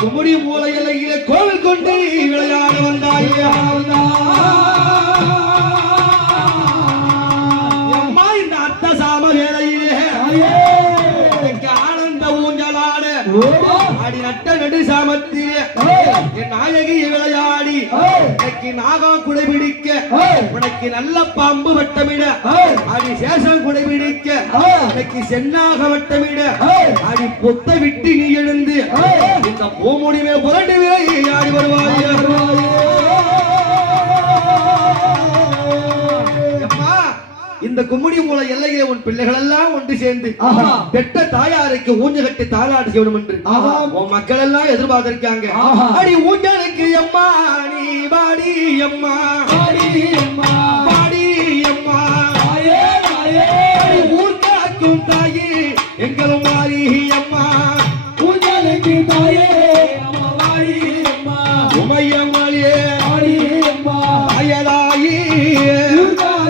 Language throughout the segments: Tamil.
குமுடி மூலை எல்லையிலே கோவில் கொண்டு விளையாட வந்தாயே. அம்மா இந்த அத்த சாம வேலையிலே ஆனந்த ஊஞ்சலாட அடி நட்ட நடு சாமத்திலே என் நாயகி விளையாடி இன்னைக்கு நாகம் குடைபிடிக்க உனக்கு நல்ல பாம்பு வட்டமிட அடி சேஷம் குடைபிடிக்க உனக்கு சென்னாக வட்டமிட அடி பொத்த விட்டு நீ எழுந்து இந்த பூமுடிவே புரண்டுவே ஆடி வருவாய். இந்த கும்முடி மூல எல்லையிலே உன் பிள்ளைகள் எல்லாம் ஒன்று சேர்ந்து. பெற்ற தாயாருக்கு ஊஞ்சல் கட்டி தாளாட்டு செய்யணும் என்று. உன் மக்கள் எல்லாம் எதிர்பார்த்திருக்காங்க. அடி ஊஞ்சலுக்கு அம்மா நீ பாடி அம்மா பாடி அம்மா அடி ஊர் காக்கும் தாயி எங்களும் மாறி அம்மா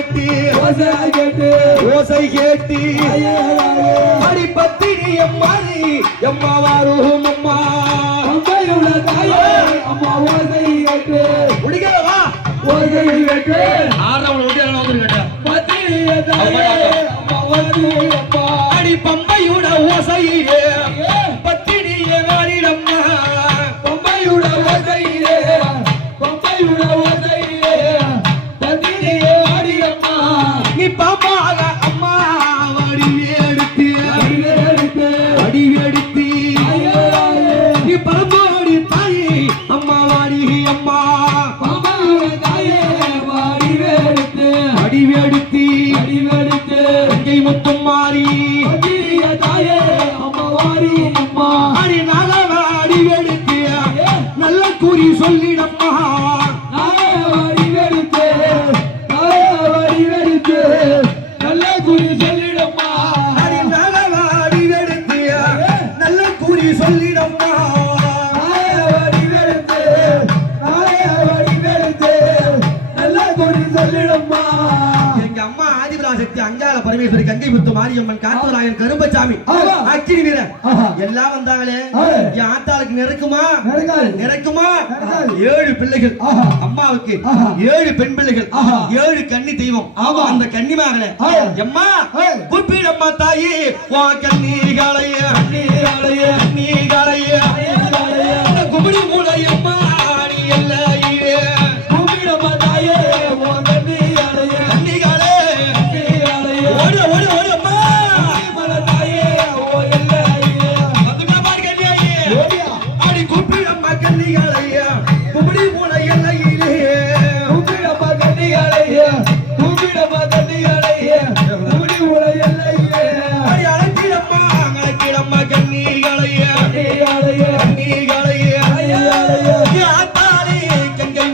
கட்டி ஓசை கேட்டி. அடி பத்தினி எம்மாரி எம்மா வாரும் அம்மா முடிக்கிறவா ஆறவன் விட்டு கேட்டேன். அடி பம்பையுட ஓசையிலே ஆதிபராசக்தி அங்காள பரமேஸ்வரி கங்கை முத்து மாரியம்மன் காத்தவராயன் கருப்பசாமி ஆமா. அக்கினி வீரன். எல்லாம் வந்தாங்களே. என் ஆத்தாளுக்கு நெருக்குமா. நெருக்குமா. ஏழு பிள்ளைகள். அம்மாவுக்கு. ஏழு பெண் பிள்ளைகள். ஏழு கன்னி தெய்வம் ஆமா. அந்த கன்னி மகளே. எம்மா ஆ. குப்பிடம்மா தாயி உன் கண்ணீர்களைய நீகளைய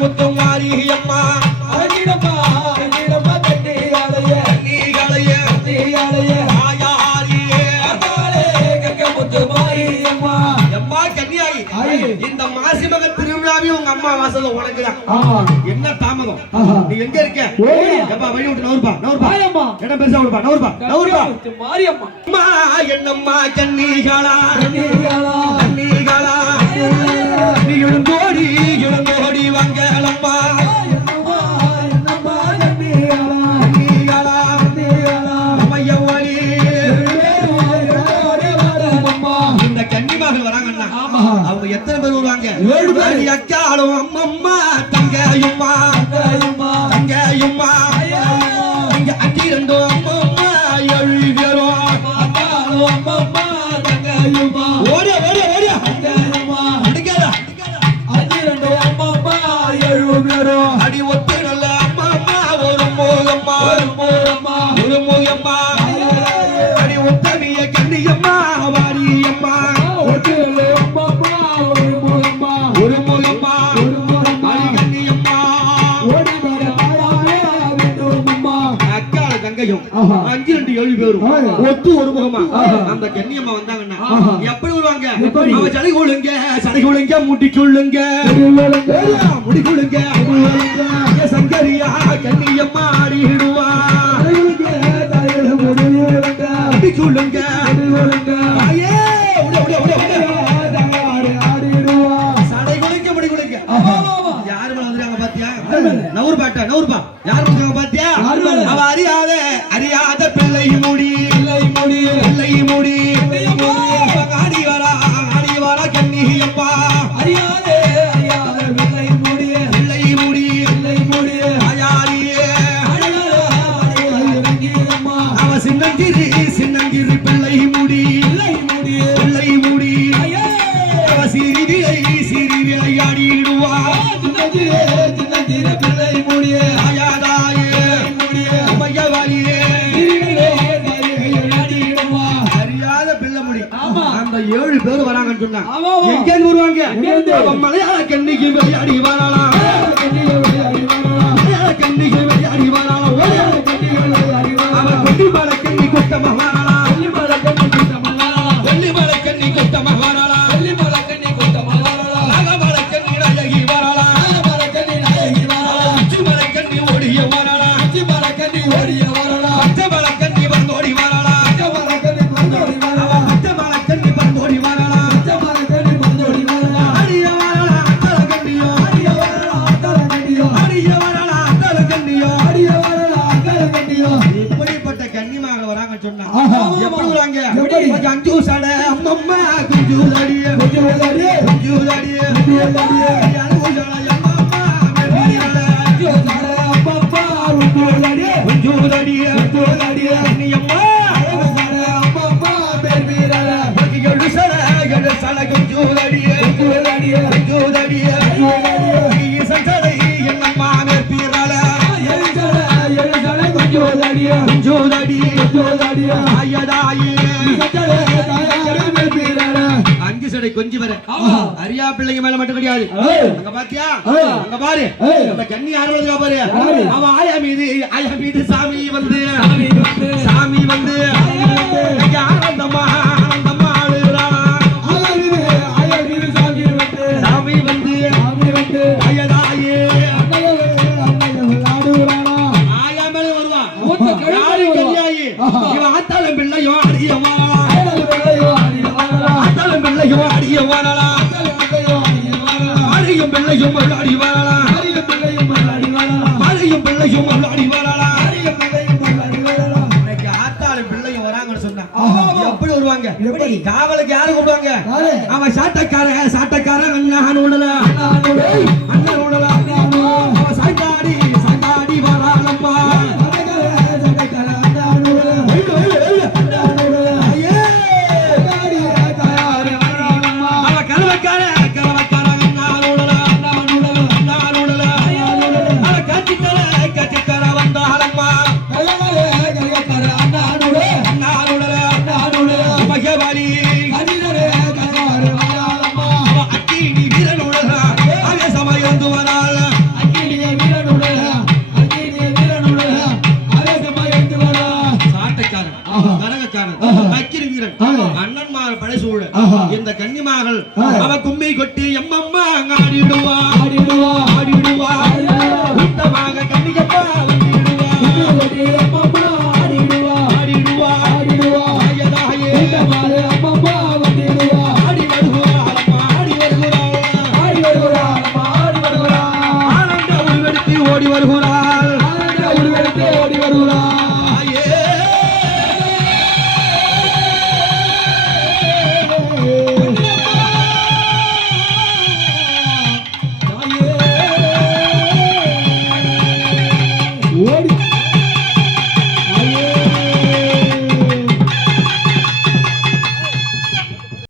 முத்தும் மாறி அம்மா. ஆயி. இந்த மாசி மக திருவிழாவே உங்க அம்மா வாசல்ல உனக்குதான். ஆமா என்ன தாமதம். நீ எங்க இருக்க. எப்பா வழி விட்டு நவுருப்பா நவுருப்பா ஆயம்மா. இடம் பேச விடுப்பா நவுருப்பா நவுருப்பா மாரியம்மா அம்மா. என்னம்மா கன்னிகளா? கன்னிகளா. நீ எழுந்தோடி எழுந்தோடி. அவங்க எத்தனை பேர் வருவாங்க ஏழு பேர். அக்கா அம்மா அம்மம்மா தங்கையும்மா தங்கையும்மா ஆஹா. அஞ்சு ரெண்டு ஏழு பேரும். ஒத்து ஒரு முகமா. அந்த கன்னியம்மா வந்தாங்கன்னா. எப்படி வருவாங்க? அவ சடை கொள்ளுங்க சடை கொள்ளுங்க முடி கொள்ளுங்க முடி கொள்ளுங்க சங்கரியா கன்னியம்மா ஆடிடுவா. முடி கொள்ளுங்க எப்படி எப்படி? கொஞ்சம் அஞ்சு சடை அம்மம்மா குஞ்சுதடிய. குஞ்சுதடிய. அஞ்சு சடை அம்மம்மா மெல்லியல. குஞ்சுதடிய. கன்னியம்மா உனக்கு எழு சடை எழு சடை குஞ்சுதடிய குஞ்சுதடிய அஞ்சு சடை கொஞ்சி வர. அரியா பிள்ளைங்க மேல மட்டும் கிடையாது. அங்க பாத்தியா. அங்க பாரு. அந்த கன்னி ஆறுவதுக்கா பாரு? அவன் ஆயா மீது ஆயா மீது சாமி வந்து. சாமி வந்து. பிள்ளையும் அடிய வாழலாம் ஆடியும் பிள்ளையும் அடி வாழலாம் ஆடியும் பிள்ளையும் வாழலாம் இன்னைக்கு ஆத்தாளம் பிள்ளையும் வராங்கன்னு சொன்னா. எப்படி வருவாங்க? எப்படி? காவலுக்கு யாரு கூப்பிடுவாங்க? அவன் சாட்டக்கார சாட்டக்கார அண்ணன் உடல அண்ணன்